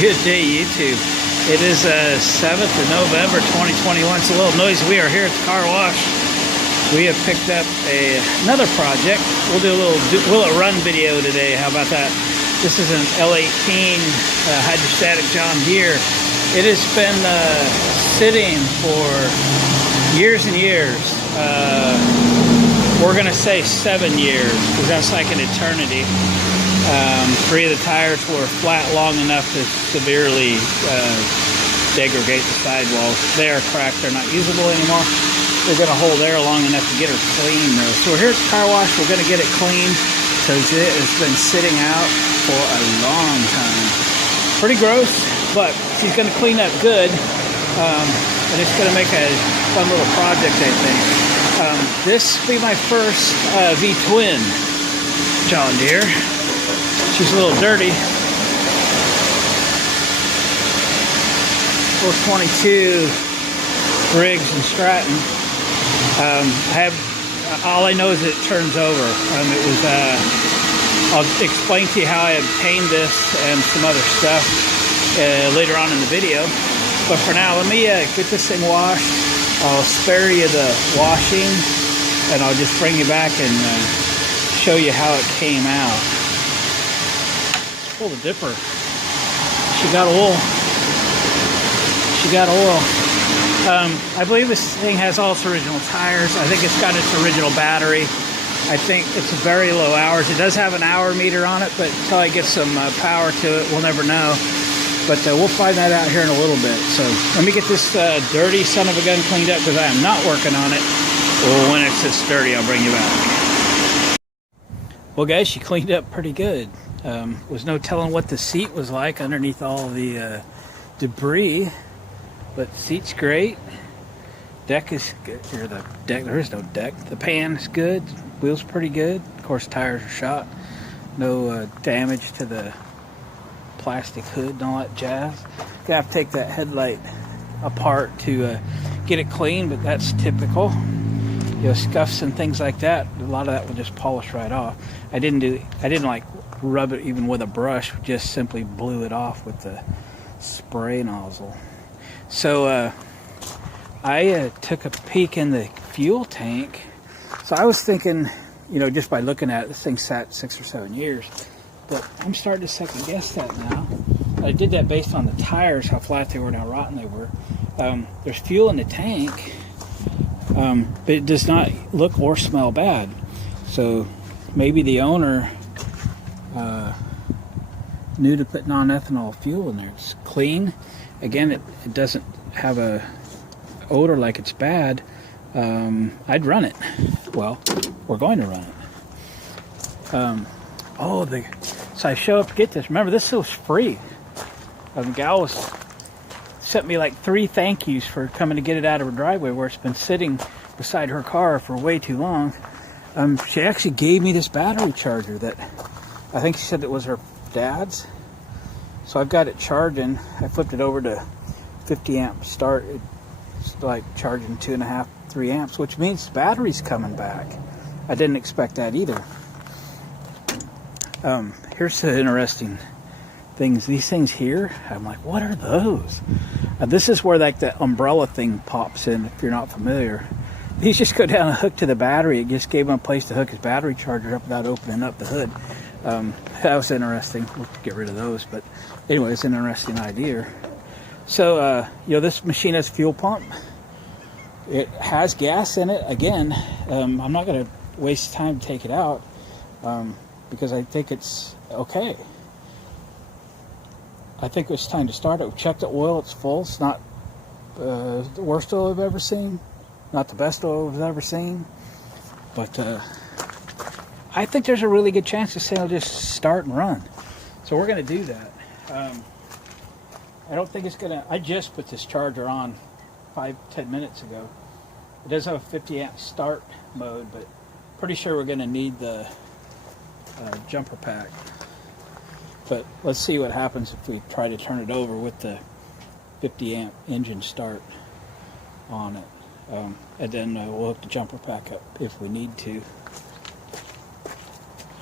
Good day, YouTube. It is 7th of November 2021. It's a little noisy. We are here at the car wash. We have picked up another project. We'll do a little run video today. How about that? This is an L118 hydrostatic John Deere. It has been sitting for years and years. We're going to say 7 years because that's like an eternity. 3 of the tires were flat long enough to severely degrade the sidewalls. They are cracked. They're not usable anymore. We're going to hold air long enough to get her clean though. So we're here at the car wash. We're going to get it clean because it has been sitting out for a long time. Pretty gross, but she's going to clean up good. And it's going to make a fun little project, I think. This will be my first V-twin John Deere. She's a little dirty. 422 Briggs and Stratton. All I know is it turns over. I'll explain to you how I obtained this and some other stuff later on in the video. But for now, let me get this thing washed. I'll spare you the washing, and I'll just bring you back and show you how it came out. Pull the dipper. She got oil. I believe this thing has all its original tires. I think it's got its original battery. I think it's very low hours. It does have an hour meter on it, but until I get some power to it, we'll never know. But we'll find that out here in a little bit. So let me get this dirty son of a gun cleaned up because I am not working on it. Well, when it's this dirty, I'll bring you back. Well, guys, she cleaned up pretty good. Was no telling what the seat was like underneath all the debris, but the seat's great. Deck is good. Here, the deck. There is no deck. The pan is good. Wheels pretty good. Of course, tires are shot. No damage to the plastic hood and all that jazz. Gonna have to take that headlight apart to get it clean, but that's typical. You know, scuffs and things like that. A lot of that will just polish right off. I didn't like rub it even with a brush. Just simply blew it off with the spray nozzle. So I took a peek in the fuel tank. So I was thinking, you know, just by looking at it, this thing sat 6 or 7 years. But I'm starting to second guess that now. I did that based on the tires, how flat they were and how rotten they were. There's fuel in the tank, but it does not look or smell bad. So maybe the owner knew to put non-ethanol fuel in there. It's clean. Again, it doesn't have a odor like it's bad. I'd run it. Well, we're going to run it. So I show up to get this. Remember, this was free. The gal sent me like 3 thank yous for coming to get it out of her driveway where it's been sitting beside her car for way too long. She actually gave me this battery charger that I think she said it was her dad's. So I've got it charging. I flipped it over to 50 amp start. It's like charging 2.5, 3 amps, which means the battery's coming back. I didn't expect that either. Here's the interesting things. These things here, I'm like, what are those? This is where like the umbrella thing pops in, if you're not familiar. These just go down and hook to the battery. It just gave him a place to hook his battery charger up without opening up the hood. That was interesting. We'll get rid of those, but anyway, it's an interesting idea. So, you know, this machine has a fuel pump. It has gas in it. Again, I'm not going to waste time to take it out because I think it's okay. I think it's time to start it. We checked the oil. It's full. It's not the worst oil I've ever seen. Not the best oil I've ever seen. But I think there's a really good chance this thing will just start and run. So we're going to do that. I don't think it's going to... I just put this charger on 5-10 minutes ago. It does have a 50 amp start mode, but pretty sure we're going to need the jumper pack. But let's see what happens if we try to turn it over with the 50 amp engine start on it. And then we'll hook the jumper pack up if we need to.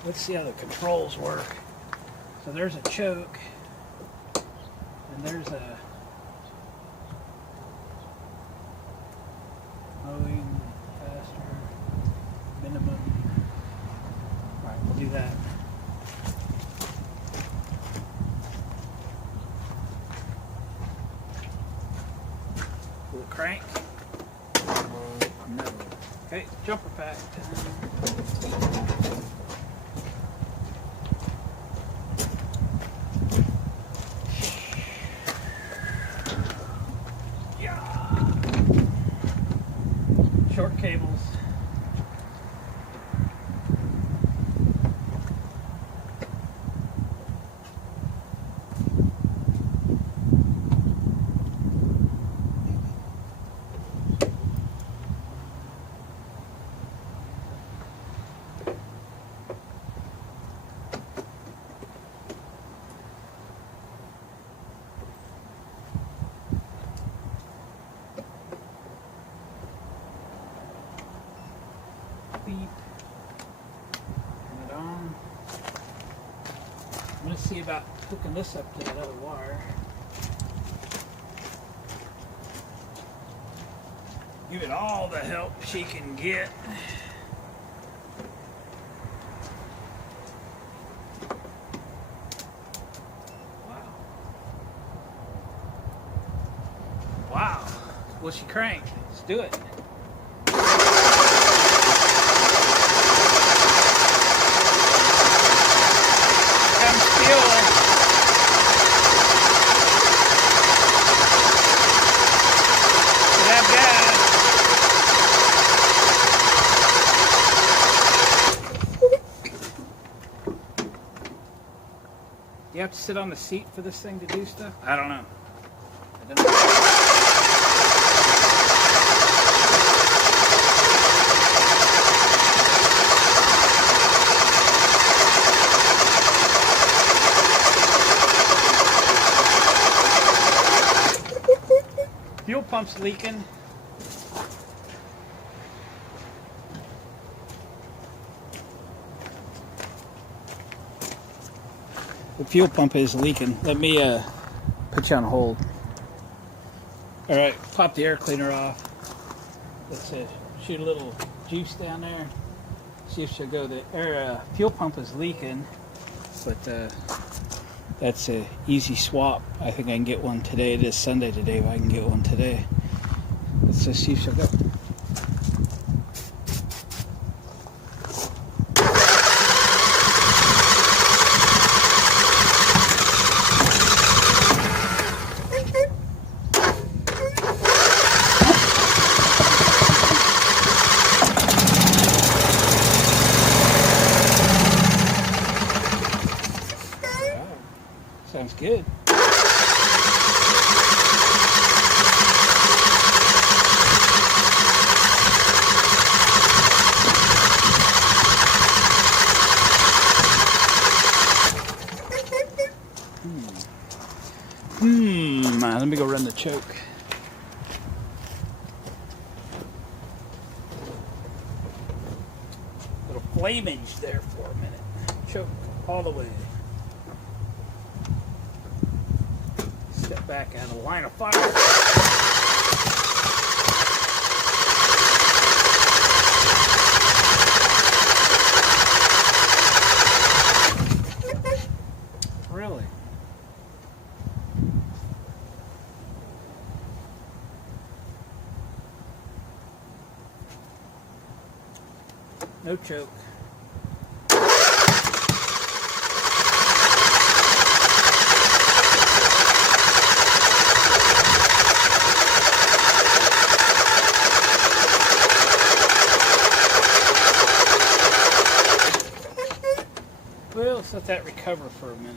Let's see how the controls work. So there's a choke. And there's a mowing faster minimum. All right, we'll do that. Will it crank? No. Okay, jumper pack time. Short cables. Beep. Turn it on. I'm going to see about hooking this up to that other wire. Give it all the help she can get. Wow. Wow. Will she crank? Let's do it. You have to sit on the seat for this thing to do stuff? I don't know. Fuel pump's leaking. The fuel pump is leaking. Let me put you on hold. All right, pop the air cleaner off. Let's shoot a little juice down there. See if she'll go. The air fuel pump is leaking, but that's an easy swap. I think I can get one today. It is Sunday today, but I can get one today. Let's just see if she'll go. Sounds good. Let me go run the choke. Little flamage there for a minute. Choke all the way. Step back out of the line of fire. Really? No choke. Well, let's let that recover for a minute.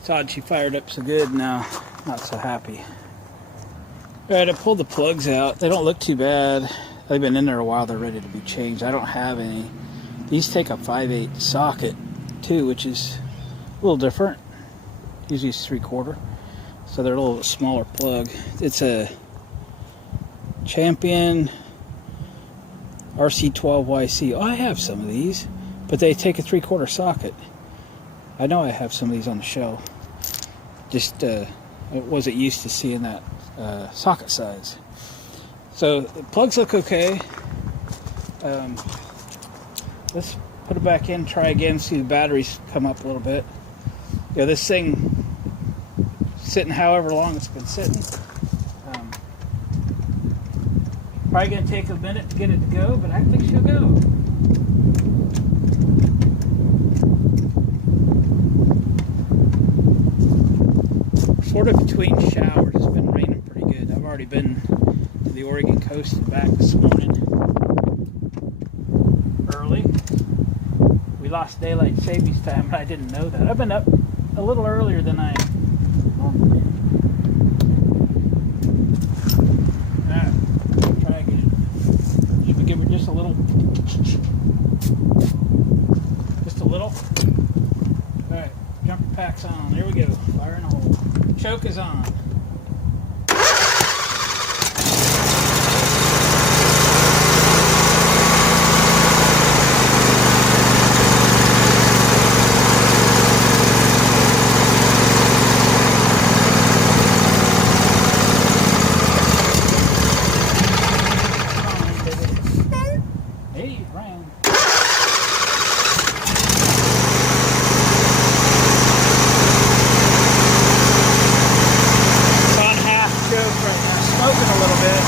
It's odd she fired up so good, now not so happy. Alright, I pulled the plugs out. They don't look too bad. They've been in there a while, they're ready to be changed. I don't have any. These take a 5/8 socket too, which is a little different. Usually it's 3/4. So they're a little smaller plug. It's a Champion RC12YC. Oh, I have some of these, but they take a 3/4 socket. I know I have some of these on the shelf. Just I wasn't used to seeing that socket size. So the plugs look okay. Let's put it back in, try again, see the batteries come up a little bit. You know, this thing sitting however long it's been sitting. Probably going to take a minute to get it to go, but I think she'll go. Sort of between showers. It's been raining pretty good. I've already been to the Oregon coast and back this morning. Early. We lost daylight savings time, and I didn't know that. I've been up a little earlier than I normally am. Alright, try again. Should we give her just a little? Just a little? Alright, jumper pack's on. There we go. Fire in a hole. Choke is on. Hey, round. Smoking a little bit,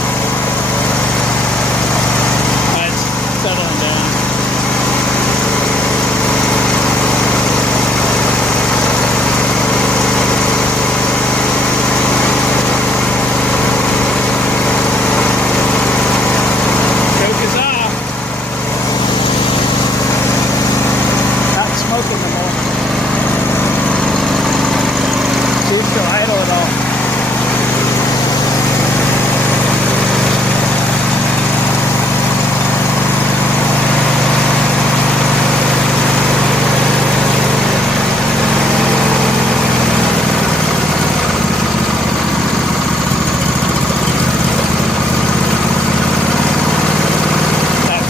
but it's settling down. Choke is off. Not smoking no more. She's still idle at all.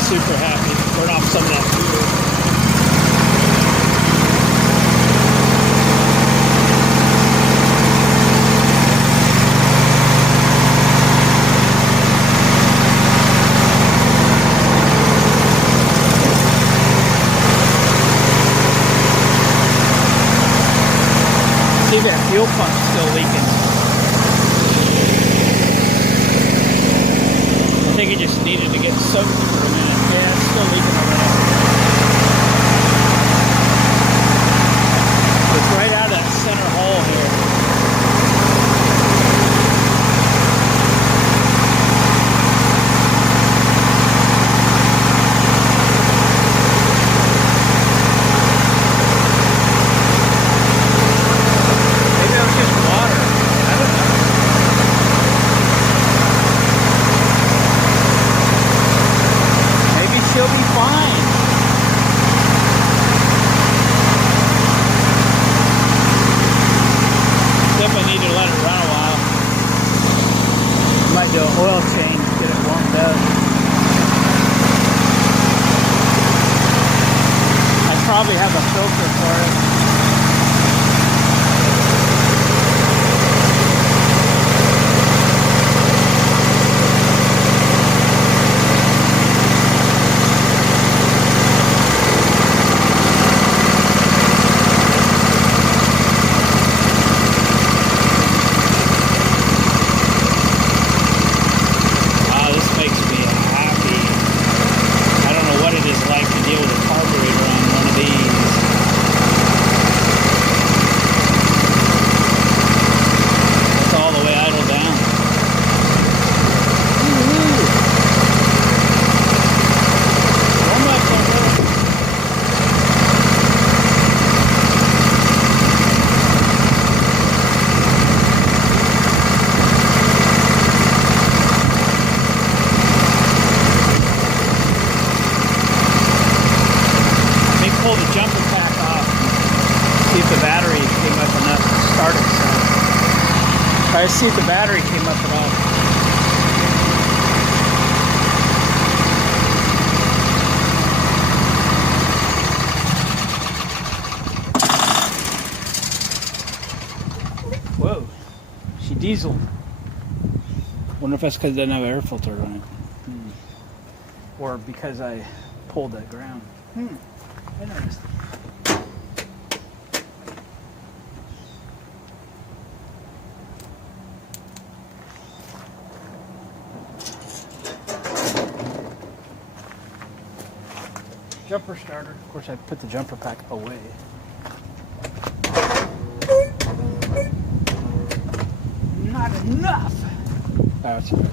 Super happy to burn off some of that fuel. See, that fuel pump's still leaking. I think it just needed to get soaked for a minute. Yeah, it's still leaking over there. It's right out of that center hole here. Maybe that was just water. I don't know. Maybe she'll be fine. Definitely need to let it run a while. Might do an oil change to get it warmed up. I probably have a filter for it. Try to see if the battery came up at all. diesel. Wonder if that's because it doesn't have an air filter on it. Or because I pulled that ground. Interesting. Jumper starter. Of course, I put the jumper pack away. Not enough. Oh, that's right.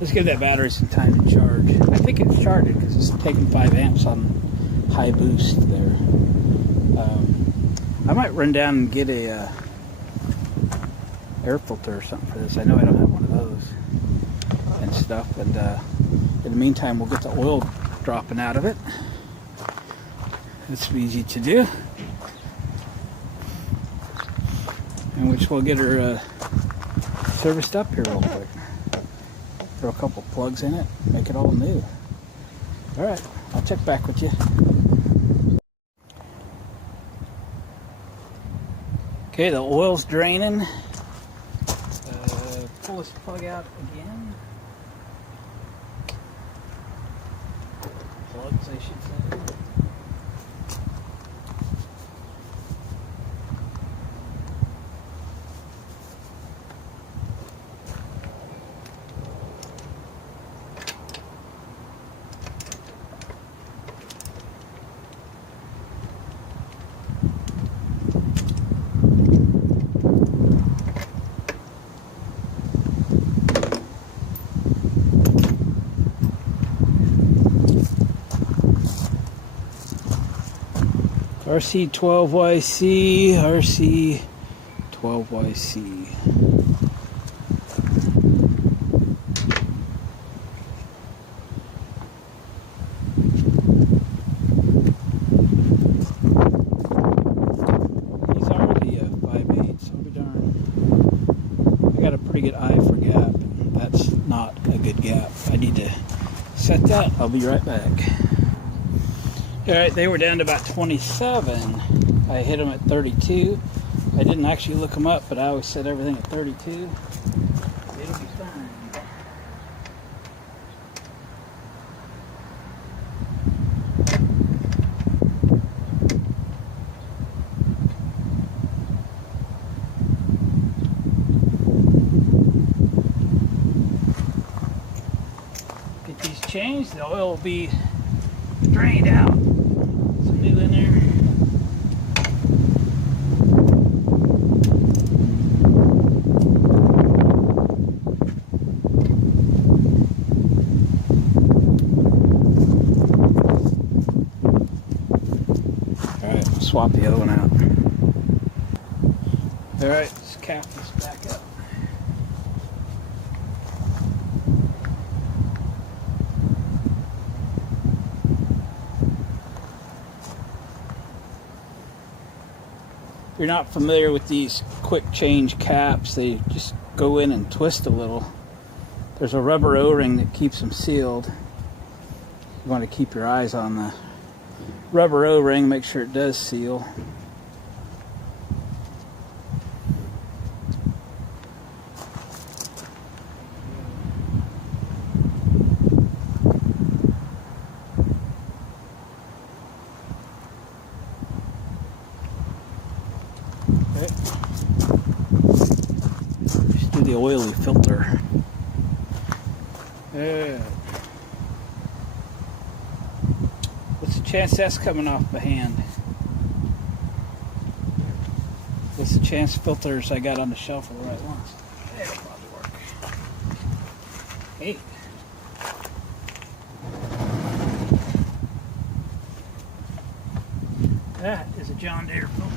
Let's give that battery some time to charge. I think it's charged because it's taking 5 amps on high boost there. I might run down and get a air filter or something for this. I know I don't have one of those and stuff. And in the meantime, we'll get the oil dropping out of it. It's easy to do. And which we'll get her serviced up here real quick. Throw a couple plugs in it, make it all new. Alright, I'll check back with you. Okay, the oil's draining. Pull this plug out again. Plugs, I should say. RC12YC, RC12YC. These are the 5/8, I'll be darned. I got a pretty good eye for gap, and that's not a good gap. I need to set that. I'll be right back. Alright, they were down to about 27. I hit them at 32. I didn't actually look them up, but I always set everything at 32. It'll be fine. Get these changed, the oil will be drained out. Some new in there. Alright, I'll swap the other one out. Alright, let's cap this back up. If you're not familiar with these quick change caps, they just go in and twist a little. There's a rubber O-ring that keeps them sealed. You want to keep your eyes on the rubber O-ring, make sure it does seal. Just do the oily filter. What's the chance that's coming off the hand? What's the chance filters I got on the shelf are the right ones? That'll probably work. 8. That is a John Deere filter.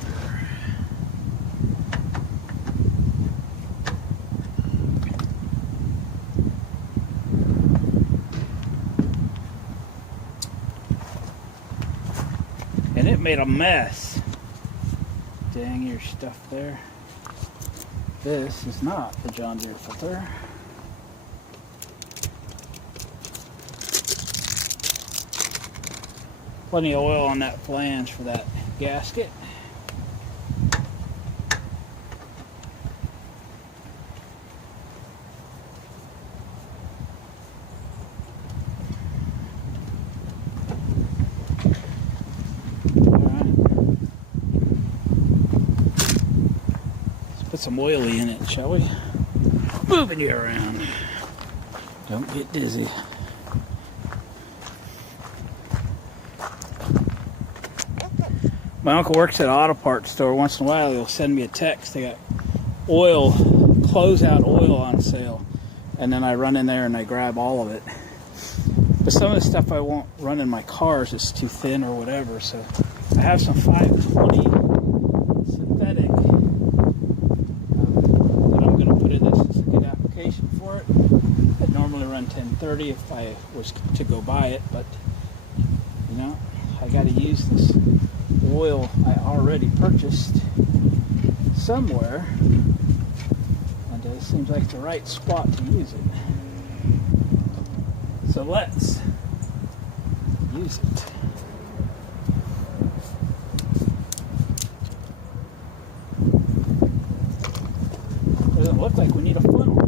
And it made a mess. Dang your stuff there. This is not the John Deere filter. Plenty of oil on that flange for that gasket. some oily in it, shall we? Moving you around. Don't get dizzy. My uncle works at an auto parts store. Once in a while, he'll send me a text. They got oil, closeout oil on sale. And then I run in there and I grab all of it. But some of the stuff I won't run in my cars. It's too thin or whatever. So I have some 520 synthetic that I'm going to put in this. It's a good application for it. I'd normally run 1030 if I was to go buy it. But, you know, I got to use this oil I already purchased somewhere, and it seems like the right spot to use it. So let's use it. Doesn't look like we need a funnel.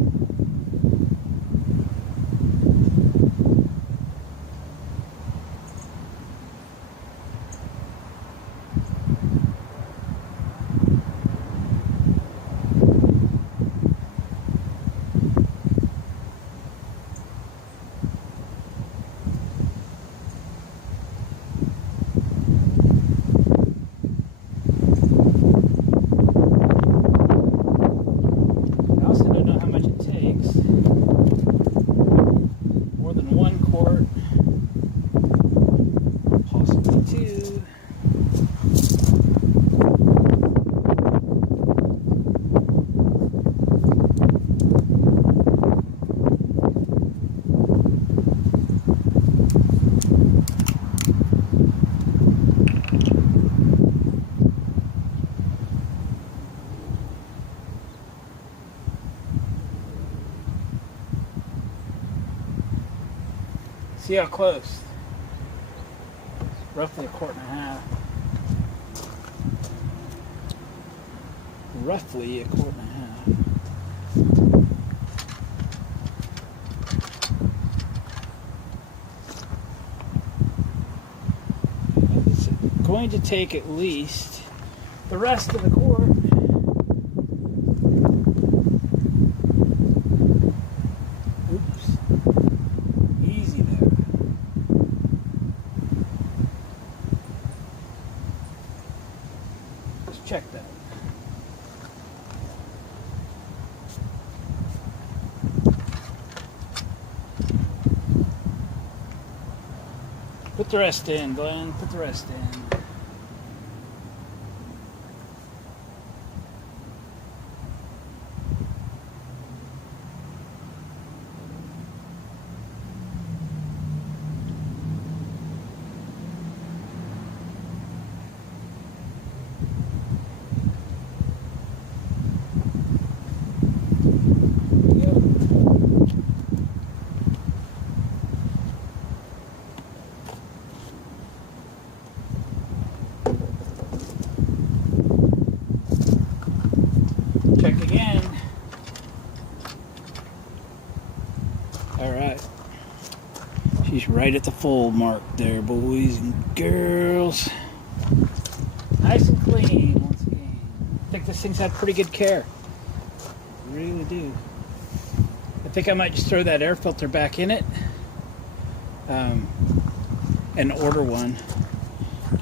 See how close? Roughly a quart and a half. Roughly a quart and a half. It's going to take at least the rest of the quart. Check that. Put the rest in, Glenn. Put the rest in. Check again. All right. She's right at the full mark there, boys and girls. Nice and clean once again. I think this thing's had pretty good care. I really do. I think I might just throw that air filter back in it and order one.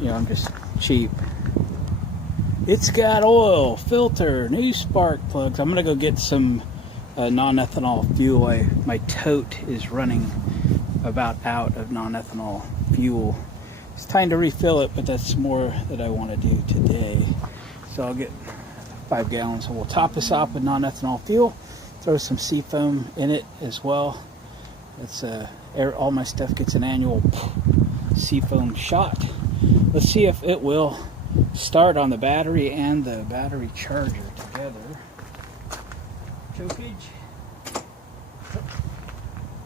You know, I'm just cheap. It's got oil, filter, new spark plugs. I'm going to go get some non-ethanol fuel. My tote is running about out of non-ethanol fuel. It's time to refill it, but that's more that I want to do today. So I'll get 5 gallons. So we'll top this off with non-ethanol fuel. Throw some seafoam in it as well. That's all my stuff gets an annual seafoam shot. Let's see if it will start on the battery and the battery charger together. Chokage.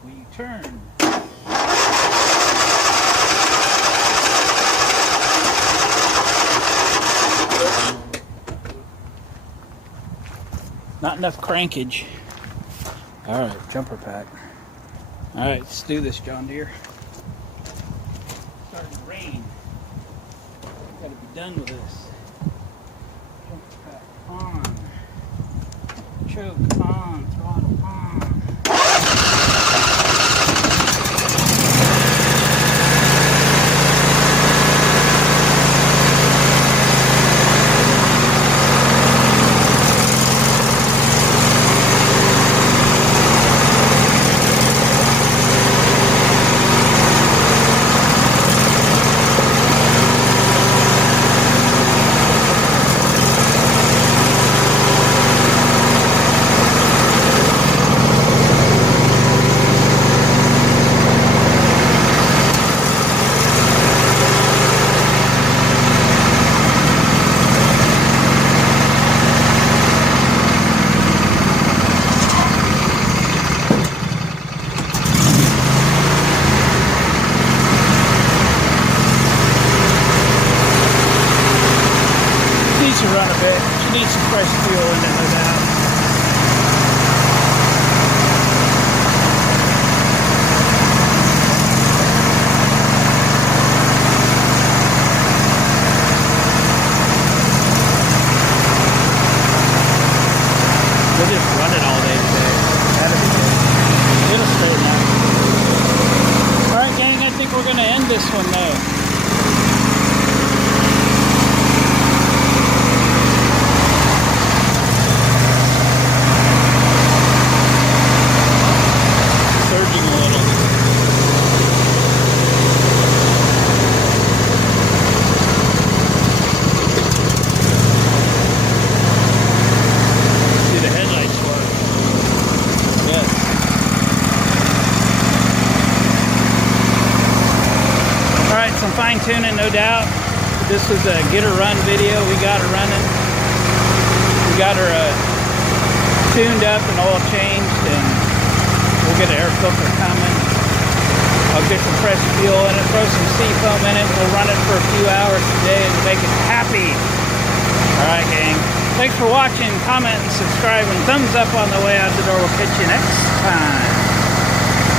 We turn. Not enough crankage. All right, jumper pack. All right, let's do this, John Deere. Starting to rain. Got to be done with this. Jumper pack on. choke on, throttle on. To run a bit. She needs some fresh fuel in it, no doubt. We'll just run it all day today. That'll be good. It'll stay nice. Alright gang, I think we're going to end this one though. Some fine tuning, no doubt. This is a get her run video. We got her running. We got her tuned up and oil changed, and we'll get an air filter coming. I'll get some fresh fuel in it, throw some seafoam in it. We'll run it for a few hours today and make it happy. All right, gang. Thanks for watching. Comment and subscribe and thumbs up on the way out the door. We'll catch you next time.